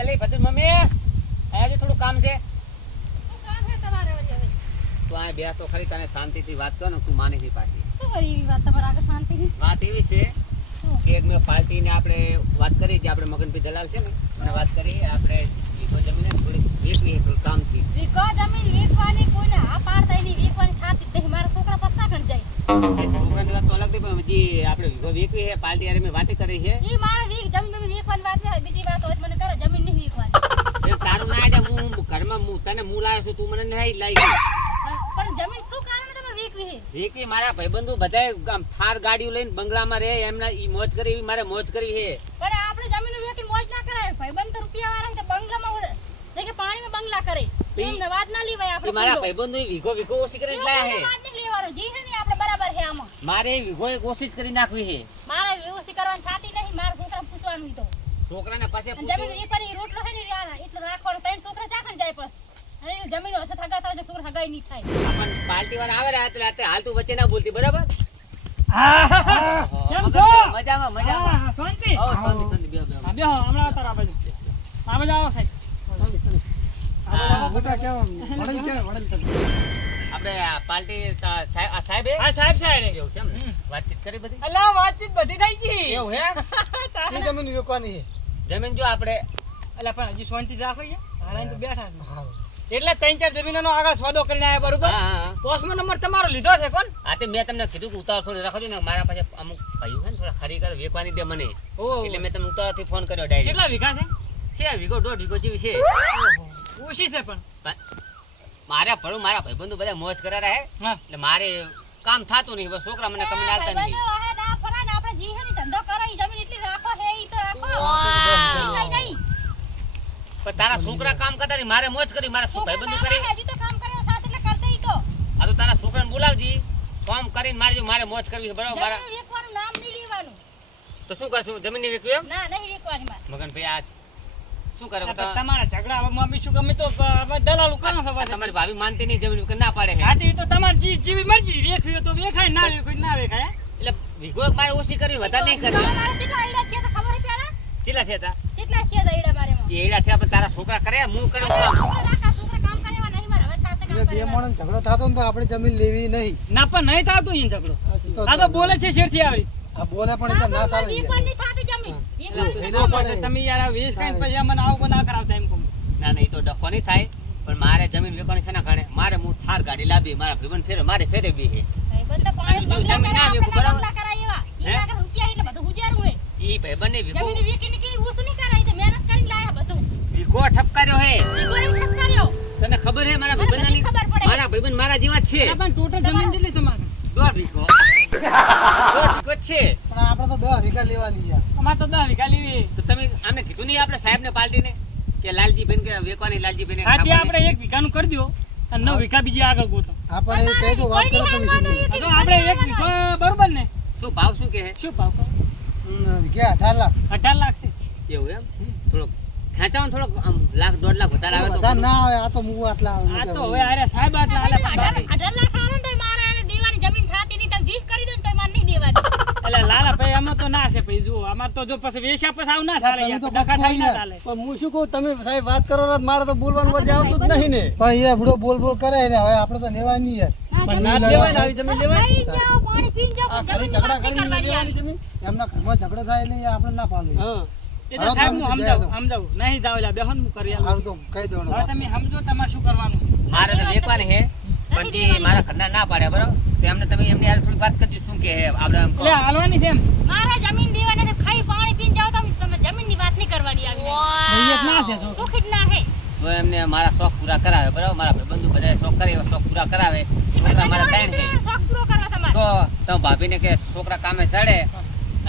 એલે ભતું મમ્મી આજે થોડું કામ છે. શું કામ છે તમારે વળી હવે? તો આ બે તો ખરી તને શાંતિથી વાત કર ને તું માની છે પાછી. શું વળી એવી વાત તમારે આગળ શાંતિથી? વાત એવી છે શું? કે મેં પાર્ટીને આપણે વાત કરી જે આપણે મગનભાઈ દલાલ છે ને મને વાત કરી આપણે વીઘો જમીને થોડી વેચવી થોડું કામથી. વીઘો જમીન વેચવાની કોઈને હા પાડતા એની વેચવાની થાતી જ નહીં. મારા છોકરા પસ્તા ખણ જાય. છોકરાની વાત તો અલગ થઈ પણ જે આપણે વીઘો વેચવી છે પાર્ટી યાર મેં વાત કરી છે. ઈ મારા જમીન વેચવાની વાત છે. બીજી વાત હોય મને કરે જમીન નહીં વેચવાની. એ તારું ના આડે હું ઘરમાં તને હું લાવ્યો છું તું મને નહીં લાવી. પણ જમીન શું કારણે તમે વેચવી છે? વેચવી મારા ભાઈબંધુ બધાય થાર ગાડીઓ લઈને બંગલામાં રહે એમના ઈ મોજ કરી એવી મારે મોજ કરી છે. પણ આપણે જમીન વેચી મોજ ના કરાય. ભાઈબંધ તો રૂપિયા વાળા છે તો બંગલામાં એટલે કે પાણીમાં બંગલા કરે. એમને વાત ના લેવાય આપણે. મારા ભાઈબંધુ વીઘો ઓછી કરીને લાયા છે. વાત નહીં લેવાનો. જી છે ને આપણે બરાબર છે આમાં. મારે વીઘો એક ઓછી જ કરી નાખવી છે. મારે વ્યવસ્થિત કરવાની થાતી નહીં. મારા છોકરા પૂછવાનું તો છોકરાને પાસે જમીન એ પર રોટલો છે ને એટલો રાખવાનો. ત્રણ છોકરા ચાખણ જાય બસ. અને જમીન હશે થગા થાય છોકરા હગાઈ નહીં થાય. પણ પાર્ટી વાળા આવે ને એટલે હાલ તું વચ્ચે ના બોલતી બરાબર. કેમ છો? મજામાં મજામાં. શાંતિ? આવો શાંતિ બેહો બેહો. બેહો હમણાં તારા બાજુ. આ બાજુ આવો સાહેબ. આપણે આ પાર્ટી સાહેબ આ સાહેબ સાહેબ એવું છે એમ ને? વાતચીત કરી બધી અલ્લા વાતચીત બધી થઈ ગઈ. એવું હે જમીન વેચવાની છે. જમીન જો આપણે અલ્લા પણ હજી શાંતિ રાખો છે. હાલાઈને તો બેઠા છે. એટલે ત્રણ ચાર જમીનોનો આગળ સોદો કરીને આવ્યા બરોબર. હા પોસ્ટનો નંબર તમારો લીધો છે કોણ? હા તે મેં તમને કીધું કે ઉતાવળ થોડી રાખો ને મારા પાસે અમુક ભાઈઓ છે ને થોડા ખરીકાર વેચવાની દે મને એટલે મેં તમને ઉતાવળથી ફોન કર્યો ડાયરેક્ટ. કેટલા વીઘા છે? છે વીઘો દોઢ વીઘો જેવી છે. ઓછી છે પણ. મારા ભાઈબંધુ બધા મોજ કરારા હે હા એટલે મારે કામ થાતું નહીં બસ છોકરા મને કમી આલતા નહીં. ભાઈબંધો વાહે ના ફરાને આપણે જી છે ને ધંધો કરો. ઈ જમીન એટલી રાખો છે ઈ તો રાખો. કઈ નહીં. પણ તારા છોકરા કામ કરતા નહીં મારે મોજ કરી મારા શું ભાઈબંધુ કરી હજી તો કામ કરે થાશે એટલે કરશે ઈ તો. આ તો તારા છોકરાને બોલાવજી કામ કરીને મારે મોજ કરવી છે બરાબર. મારા જમીન વેચવાનું નામ નહીં લેવાનું. તો શું કરશું જમીન ની વેચવી એમ ના નહીં વેચવાની મારે. મગનભાઈ આ શું કરે તમારા ઝઘડા બી શું ગમે તો દલાલું કરો છો પાછા. તમારી ભાભી માનતી નહીં જમીન ના પાડે છે. હા તો તમારી જેવી મરજી વેખવી તો વેખાય ના વેખાય ના વેખાય. એટલે વીઘો મારે ઓછી કરવી વધારે નહીં કરવી. મારે કેટલા આઈડા છે તો ખબર છે પેલા? કેટલા થયા તા કેટલા છે આઈડા મારેમાં? એ એડા થયા પણ તારા છોકરા કરે હું કરું કામ. છોકરા કામ કરેવા નહીં મારે. હવે થાશે કામ બે કરેવા. માણસ ઝઘડો થતો ને તો આપણે જમીન લેવી નહીં. ના પણ નહીં થતું અહીં ઝઘડો. આ તો બોલે છે શેરથી આવી. આ બોલે પણ એટલે ના સારું વેચવાની નહીં થાતી જમીન. વેચવાની ના પણ પડે. તમે યાર આ વેચ કાંઈ પછી અમને આવું ના કરાવતા એમ કહું. ના ના એ તો ડખો નહીં થાય પણ મારે જમીન વેચવાની છે ને કારણે મારે હું થાર ગાડી લાવી મારા ભાઈબંધ ફેરે મારે ફેરે બી છે. ભાઈબંધ તો પાણી જો બંગલા જમીન ના કરાવે, વેચું, પેલા બરાબર? બંગલા કરાય એવા. હે? ઈ આગળ રૂપિયા એટલે બધું ગુજારવું હોય. ઈ ભાઈબંધ ને વીઘો જમીન વેચીને કેવી ઊંચું નહીં કરાય. તો મહેનત કરીને લાયા બધું. વીઘો ઠપકાર્યો હે ઈ ગોળી ઠપકાર્યો. તને ખબર હે મારા મને ભાઈબંધ બધી ખબર પડે. મારા ભાઈબંધ મારા જેવા જ છે. આ પણ ટોટલ જમીન કેટલી તમારે? દોઢ વીઘો દોઢ વીઘો જ છે. પણ આપણે તો 10 વીઘા લેવાની છે. અમારે તો 10 વીઘા લેવી. તો તમે આમને કીધું નહીં આપણે સાહેબ ને પાર્ટીને કે લાલજી બેન કે વેકવાની લાલજી બેન હા ત્યાં આપણે 1 વીઘાનું કરી દો અને 9 વીઘા બીજી આગળ ગોતો. આપણે એ કહી દો વાત કરો તમે સીધી. આ તો આપણે 1 વીઘો બરોબર ને? શું ભાવ શું કે હે શું ભાવ કહો? વીઘે 18 લાખ. 18 લાખ છે. એવું એમ થોડોક ખેંચાવો થોડોક આમ લાખ દોઢ લાખ વધારે આવે તો વધારે ના આવે. આ તો હું આટલા આવે. આ તો હવે આરે સાહેબ આટલા હાલે પણ બાકી. 18 લાખ આવે ને તોય મારે આને દેવાની જમીન થાતી નહીં. તમે 20 કરી દો ને તોય મારે નહીં દેવાની. એટલે લાલા ભાઈ આમાં તો ના છે ભાઈ જુઓ આમાં તો જો પછી વેશ્યા પછી આવું ના ચાલે યાર ડખા થાય ના ચાલે. પણ હું શું કહું તમે સાહેબ વાત કરો ને મારે તો બોલવાનું વચ્ચે આવતું જ નહીં ને. પણ એ બુડો બોલ બોલ કરે ને હવે આપણે તો લેવાય નહીં યાર. પણ ના લેવાય ને આવી જમીન લેવાય. ખાઈ જાઓ, પાણી પીને જાઓ, આ પણ ખરી જમીન ઝઘડા વાત નહીં કરીને કરવાની લેવાની આવી. જમીન. એમના ઘરમાં ઝઘડો થાય એટલે એ આપણે ના પાડવું. હા એ તો સાહેબ હું સમજાવું નહીં જાવ લા બેહન હું કરી આલું. સારું તો કહી દો. હવે તમે સમજો તમારે શું કરવાનું છે. મારે તો વેકવાની હે પણ તે મારા ઘરના ના પાડે બરાબર તો એમને તમે એમની યાર થોડી વાત કરજો શું કે હે આપણે આમ કહો. એટલે હાલવાની છે એમ મારે જમીન દેવાની નથી. ખાઈ પાણી પીને જાઓ તો તમે જમીનની વાત નહીં કરવાની આવી. નિયત ના છે શું સુખી જ ના હે. તો એમને મારા શોખ પૂરા કરાવે બરાબર મારા ભાઈબંધુ બધા શોખ કરે એવા શોખ પૂરા કરાવે છોકરા મારા ત્રણ છે શોખ પૂરો કરવા તમારે. તો તમે ભાભીને કે છોકરા કામે ચડે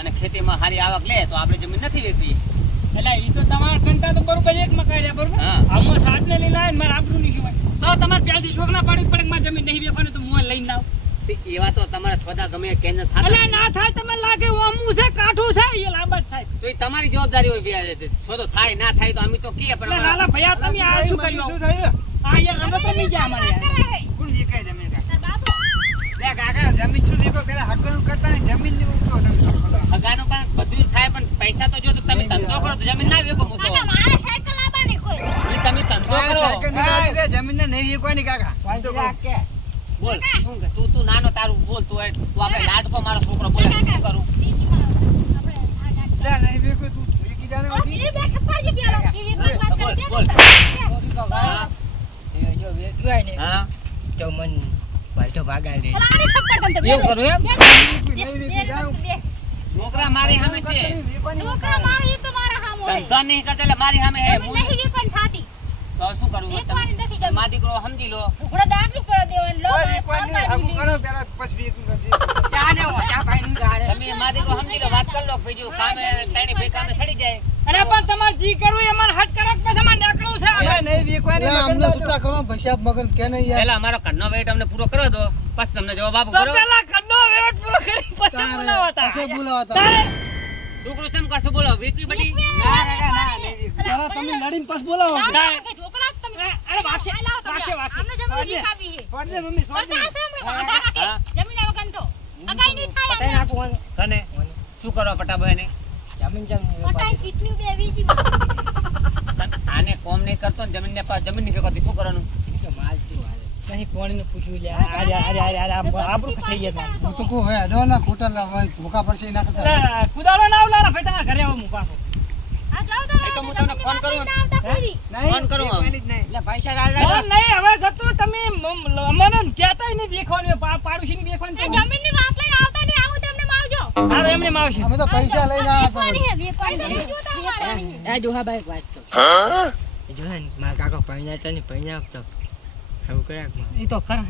અને ખેતીમાં સારી આવક લે તો આપણે જમીન નથી વેચવી. એટલે ઈ તો તમારા કંટા તો બરોબર એક માં કાઢ્યા બરોબર. હા. આમાં સાટને લઈ લાવે ને મારે આબરૂ નહીં કહેવાય. તો તમારે ત્યાંથી છોકરા પાડી પડે કે મારે જમીન નહીં વેચવાની તો હું લઈને આવ. તે એવા તો તમારા છોડા ગમે કેન્દ્ર એટલે થતા ના થાય તમે લાગે ઓમું છે કાઠું છે એ લાંબા જ થાય. તો એ તમારી જવાબદારી હોય બે છોડો થાય ના થાય તો અમે તો કીએ પણ એટલે લાલા ભૈયા તમે આ શું કર્યું? આ યાર અમે પણ નહીં જા મારે યાર. કોણ વિકાય જમીન? તાર બાપુ લે કાકા જમીન શું લીધો પેલા હકનું કરતા ને જમીન ની ઉગતો તમે હગાનું પણ બધું થાય પણ પૈસા તો જો તો તમે ધંધો કરો તો જમીન ના વેચો મૂકો મારે સાયકલ તમે ધંધો કરો. સાયકલની ગાડી દે, જમીનને નહીં વેચવાની કાકા. શાંતિ રાખ કે. બોલ શું કે તું નાનો તારું બોલ તું આપણે લાડકો મારો છોકરો બોલે શું કરું બીજીમાં આપણે આ ગાડી લે, નહીં વેચવું તું. વેચી જાને ઓ, પછી. ધીરે બે ખપ્પા જે પેલો એ વાત બોલ, કરી બોલ. દે હા એ જો વેચવું હોય ને હા તો મન પાછો ભાગાડી દે. આને ખપ્પા તમે એવું કરું એમ નહીં વેચી જાવ. છોકરા મારી સામે છે છોકરા મારો એ તો મારા હામો હે ધંધો નહીં કરતા એટલે મારી સામે હે હું નહીં વેપણ થાતી તો શું કરું વેચવાની નથી જમીન. મારા દીકરો સમજી લો ઘોડા દાગી પર દેવાનું લો કોઈ વેચવાની નહીં. આવું કરો પેલા પછી વેચવું કરજે. ચા ને હો, ચા ભાઈ ની ગાડે. તમે મારા દીકરો સમજી લો વાત કરી લો બીજું કામે ત્રણે ભાઈ કામે સડી જાય અરે પણ તમારે જી કરવું એ મને હટ કરો પછી મને ડાકડું છે લે, નહીં વેચવાની. લે, અમને છૂટા કરો પૈસા મગન કે નહીં યાર. પહેલા અમારો ઘરનો વેટ અમને પૂરો કરવા દો પછી તમને જવાબ આપો તો બરોબર પેલા ખડનો વેટ પૂરો કરી પછી બોલાવતા પાસે બોલાવતા. તારે છોકરો કેમ કરશો બોલો વીકલી બધી ના ના ના નહીં તારા તમે લડીને પાછ બોલાવો. છોકરા તમે અરે વાગશે વાગશે વાગશે અમને જમીન વિકાવી હે છોડ દે મમ્મી છોડ દે જમીન વગન તો અગાઈ નહીં થાય પટાઈ નાખવાનું કને શું કરવા પટાભાઈ ને જમીન જમીન પટાઈ કેટલી બે વીજી આને કોમ નહીં કરતો ને જમીન ને જમીન ની ફેરવતી શું કરવાનું તો માલ શું હાલે નહીં કોણીને પૂછ્યું લે અરે આબરૂ થઈ ગયા હું તો કહું હવે અડો ના ખોટા લાવવા ધોકા પડશે એના કરતા. અરે કુદાડો ના આવલા ભાઈ તમારા ઘરે આવું હું પાછો આ જાવ એ તો હું તમને ફોન કરું. ફોન કરું હવે. એટલે પૈસા લાલ નહીં હવે જતું તમે અમને કહેતા નહીં દેખવાનું પાડોશી ની દેખવાનું એ જમીન ની વાત લઈને આવતા નહીં આવું તમને માવજો હારો એમને આવશે અમે તો પૈસા લઈને આવ્યા વેચવાની હતા. હે વેચવાની જો તમારે એ જોહા ભાઈ વાત તો જોહા મારા કાકા પૈણા તો નહીં પૈણા તો એવું કર્યા એ તો ખરા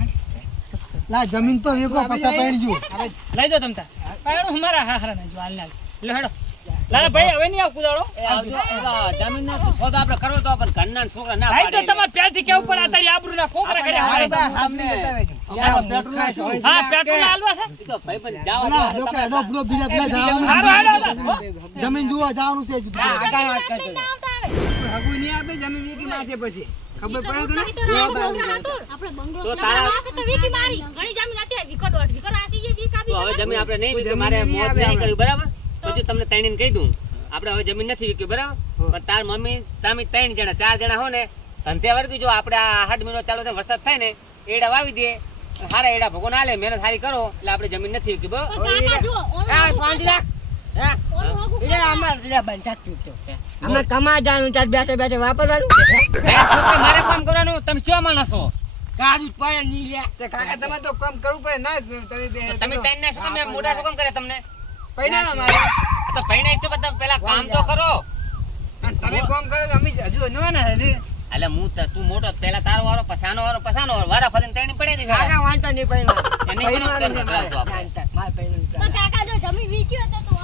લા, જમીન તો વેકો પાછા પહેરજો. લઈ જાઓ તમતા પૈણું મારા હારા ના જો હાલ ના લે હેડો લાલા ભાઈ હવે નહીં આવ કુદાડો એ આવજો. જમીન નો સોદો આપણે કરવો તો પણ ઘરના ને છોકરા ના ભાઈ તો પાડે. તમારે પ્યારથી કેવું પડે આ તારી આબરૂ ના કોકરા કર્યા આપણે હારે. સામને લેતા રહેજો. હા પેટ્રોલ હાલવા છે એ તો ભાઈ પણ જાઓ ના, જાઓ. ડોકે, અડો, અડો, બીજા પેલા જવાનું. હારો હાલો જમીન જોવા જવાનું છે હજુ. હગું નહીં આપે જમીન વીકી નાખે પછી ખબર પડે તો ને? આપણે બંગલો તો તો તારા- તો વીકી મારી ઘણી જમીન હતી વિકટ દોઢ વિકટ આસી જે વીકા તો હવે બી જમીન આપણે નહીં વીક્યું, મારે જમીન નહીં મોત આવે નહીં આપણે. કર્યું બરાબર તો જો તમને ત્રણેયને કહી દઉં આપણે હવે જમીન નથી વીક્યું બરાબર પણ તાર મમ્મી તમે 3 જણા 4 જણા હો ને ધંધે વર્ગી જો આપણે આ 8 મહિનો ચાલુ છે વરસાદ થાય ને એડા વાવી દે હારા એડા ભગવાન આલે મહેનત સારી કરો એટલે આપણે જમીન નથી વીક્યું બરાબર કાકા જો આ 5 લાખ હા ઓનું હગું એટલે અમાર લે બંચાત ચૂકતો અમાર કમા જાનું ચાર બેઠે બેઠે વાપરવાનું છોકરી મારે કામ કરવાનું તમે શું માણસ છો કાજુ પાય ની લે તે કાકા તમારે તો કામ કરવું પડે ના તમે બે તમે ત્રણ ને શું કામ એમ મોઢા શું કામ કરે તમને પૈણાનો મારે. તો પૈણા તો બધા પેલા કામ તો કરો અને તમે કામ કરો તો અમે હજુ નવાના છે હજી. એટલે હું તું મોટો પેલા તારો વારો પછાનો વારો વારા ફરીને ત્રણ પડે ને કાકા વાંચતા નહીં પૈણા એને કેમ કરી સંભળાવતો આપણે? જાણતા માર પૈણા પણ કાકા જો જમીન વેચ્યું હતું તો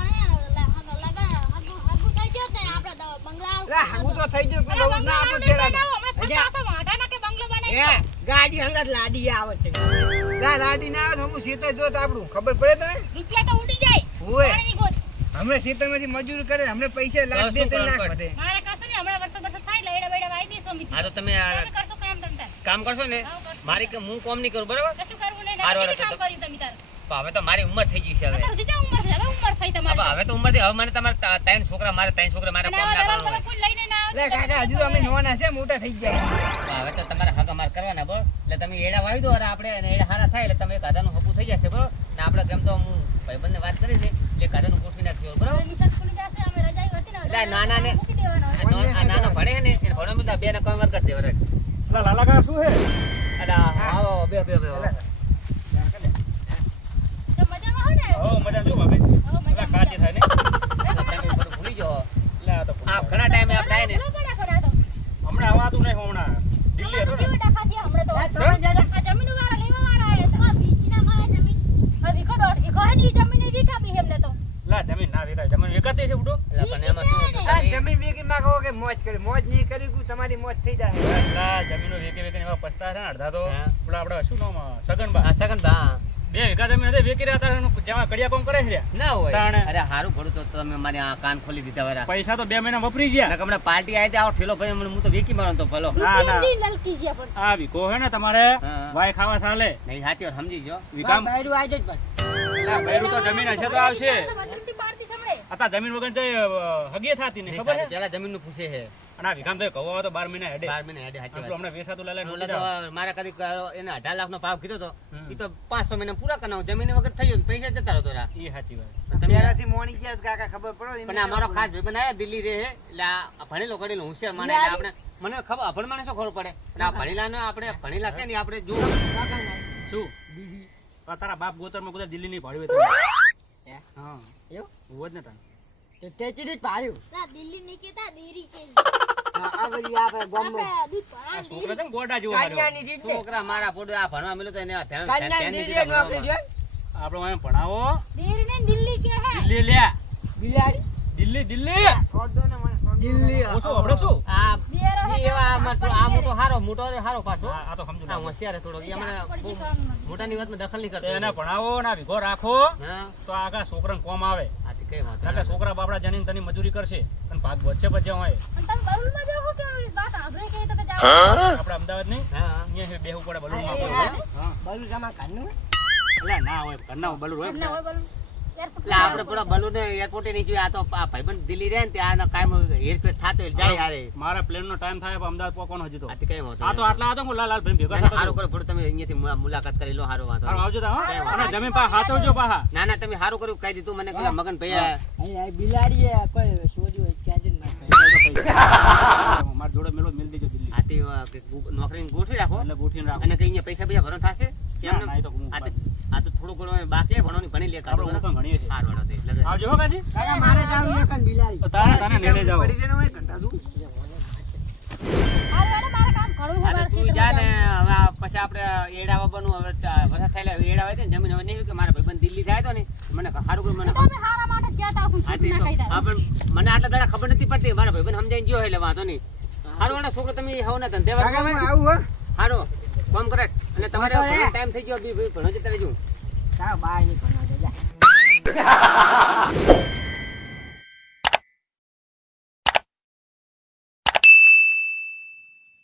હગું થઈ ગયો ને આપણે બંગલા લા, હાગું તો થઈ ગયું પણ બહુ ના આપો પેલા તો. એ ગાડી હંગત લાડી આવે છે લા, લાડી ના આવે તો હમું શેતર જોત આપણું ખબર પડે તને? રૂપિયા તો ઉડી જાય હોય. પાણીની ગોત. હમણાં શેતરમાંથી મજૂરી કરે હમણાં પૈસા લાખ તો બે શું ત્રણ કરવું લાખ પડે? વધે. મારે કશું નહીં હમણાં વરસાદ થાય એટલે એડા બેડા વાઈ દઈશું અમે. હા તો તમે આ તમે કરશો કામ તમતાર. કામ કરશો ને મારી કે હું કોમ નહીં કરું બરાબર કશું કરવું નહીં હારું, નથી હારું, કામ કર્યું તમે તાર. તો હવે તો મારી ઉંમર થઈ ગઈ છે હવે તમારી જે ઉંમર છે હવે ઉંમર થઈ તમારી. હવે તો ઉંમર થઈ હવે મને તમારે ત્રણ છોકરા મારે અને કોમ ના આવા કરવાનું તમે હોય કોઈ લઈને ના લે, આવતા. કાકા હજુ તો અમે નવાના છે મોટા થઈ ગયા. તો હવે તો તમારે હક અમારે કરવાના બરોબર એટલે તમે એડા વાવી દો અને આપણે એને એડા હારા થાય એટલે તમે એક આધાનું હકું થઈ જશે બરોબર ને આપણે કેમ તો હું ભાઈબંધને વાત કરી છે એટલે એક આધાનું ગોઠવી નાખ્યું બરોબર હવે નિશાળ ખુલી જશે અમે રજાઈ હતી ને એટલે આ નાના ને મૂકી દેવાનો હવે. આ નાનો ભણે છે ને એને ભણવા બધા બે ને કામ વાત કરી દેવા લાલા કા શું હે એટલે આવો બે તો મજામાં હો ને ઓ મજા જો ભાઈ હો મજામાં કાચી થાય ને તમે બધું ભૂલી જાઓ આ ઘણા ટાઈમે આપણે આવીને હમણાં આવાતું નહીં હમણાં દિલ્હી હતો ને આ જમીન વાળા લેવા વાળા આયા છે. આ બીચના માં જમીન હવે વિકો દોઢ વિકો હે ની જમીન ને વિકાપી એમને તો લા જમીન ના વેરાય જમીન વેકાતી છે બુડો એટલે પણ એમાં શું હતું આ તમે જમીન વેચી નાખો કે મોજ કરી મોજ નહીં કરી કુ તમારી મોજ થઈ જાય. લા જમીનો વેકે વેકે એવા પસ્તા છે ને અડધા તો હા. પેલા આપણે શું નામ સગનબા આ સગન બા 2 વીઘા જમીન હતી વેકી રહ્યા હતા જેમાં કડિયા કામ કરે છે ના હોય તાણે. અરે હારું ભરું તો તમે મારી આ કાન ખોલી દીધા વરા પૈસા તો 2 મહિના વપરી ગયા હમણાં પાર્ટી આવી આવો ઠેલો ભરી હું તો વેકી મારો તો ભલો ના ના ઊંડી લલકી છે પણ આ વીકો હે ને તમારે હા. વાય ખાવા ચાલે નહીં સાચી વાત સમજી જો વીઘા લા બૈરું તો જમીન હશે તો આવશે મજૂરી પાડતી સાંભળે હતા જમીન વગર હગીએ થાતી ને ખબર છે પેલા જમીન નું પૂછે છે અને આ વિકામ તો કહો તો 12 મહિના હેડે 12 મહિના હેડે સાચી વાત. હમણાં વેસાતું લાલે ઓલા તો મારા કદી એને 18 લાખ નો ભાવ કીધો તો એ તો 500 મહિના પૂરા કરનાર જમીન વગર થઈ ગયું પૈસા જતા રહો રા. એ સાચી વાત તમે પેલાથી મોણી ગયા કાકા ખબર પડો પણ આ મારો ખાસ ભાઈબંધ આવ્યો દિલ્હી રહે એટલે આ ભણેલો ગણેલો હોશિયાર માણે એટલે આપણે મને ખબર અભણ માણે શું ખબર પડે પણ આ ભણેલાને આપણે ભણેલા છે ને આપણે જો શું દીદી તારા બાપ ગોતરમાં બધા દિલ્હી ની ભાડવે તમે હા એવું ઉવો જ ને તાન તે ચીજ પાડ્યું તા દિલ્હી ની કેતા દેરી છે આ બધી આપણે ગામમાં આપણે દૂધ આ પાણ છોકરા છે ને ગોડા જેવો હાર્યો. કાન્યાની રીત ને છોકરા મારા પોડે આ ભણવા મળ્યો તો એને ધ્યાન કાન્યાની રીત ને આપણે જો આપણે વાંહે ભણાવો દેરી ને દિલ્હી કે હે દિલ્હી લ્યા બિલાડી દિલ્હી દિલ્હી દિલ્હી ઓછો આપણે શું આ બેરો એ એવા આ મોટો હારો પાછો આ તો સમજુ આ હોશિયાર થોડો એ મને બહુ મોટાની વાતમાં દખલ નહીં કરતો એને ભણાવો ના વિઘો રાખો હા તો આગા છોકરાને કોમ આવે આથી કઈ વાંધો એટલે છોકરા બાપડા જનીન તની મજૂરી કરશે અને ભાગ વચ્ચે વચ્ચે હોય અને તમે બરુલ માં જાઓ કે વાત આભરે કે તમે જાઓ આપણે અમદાવાદ નહીં હા અહીંયા બેહવું પડે બલૂનમાં હા બલુ જમા કાઢનું એટલે ના હોય ઘરના બલૂન હોય ના હોય બરુલ એટલે આપણે પૂરા બલૂન એરપોર્ટે નહીં જોયું આ તો આ ભાઈબંધ દિલ્હી રહે ને ત્યાં કાયમ હેરફેર થાતો હોય, જાય હારે મારા પ્લેન નો ટાઈમ થાય પણ અમદાવાદ પહોંચવાનો હજી તો આથી કઈ વાંધો આ તો આટલા હતો હું લાલ લાલ ભાઈ ભેગા નહીં. થતા સારું કરો થોડું તમે અહીંયાથી મુલાકાત કરી લો સારું વાંધો હારું નહીં. આવજો તા હો અને જમીન પા હાથવજો પાહા ના ના તમે સારું કર્યું કહી દીધું મને પેલા મગન ભૈયા અહીં બિલાડી કોઈ સોજ્યું હોય ક્યાં જઈને મારા જોડે મેલો મેલ દેજો દિલ્હી આથી નોકરી ગોઠવી રાખો એટલે ગોઠીને રાખો અને કઈ અહીંયા પૈસા પૈસા ભરવાનું થશે કેમ ના, ના, એ તો હું આ તો થોડું ઘણું બાકી ભણવાની ભણી લેતા આપણે હું પણ ઘણીએ છીએ સારું વાળો તે લગાય. આવજો હો કાજી કાકા મારે જાવું એક બિલાડી તો તાને તાને લઈને જાઓ પડી જઈને હોય ઘંટા તું આ વેડે મારે કામ ઘણું આ તો ખબર છે તું જા ને હવે આ પછી આપણે એડા વાવવાનું હવે વરસાદ થયેલા એડા વાય છે ને જમીન હવે નહીં કે મારા ભાઈબંધ દિલ્હી જાય તો ને મને સારું કર્યું મને તમે હારા માટે ગયા તા હું આથી ના તો કહી હા પણ મને આટલા દાડા ખબર નથી પડતી મારા ભાઈબંધ સમજાઈને ગયો એટલે વાંધો નહીં સારું વાળો છોકરો તમે હવના ધંધે કાકા હું આવું હો સારું કામ કરે અને તમારે ટાઈમ થઈ ગયો ભણો જતા રહેજો તારા બાય ની પણ જા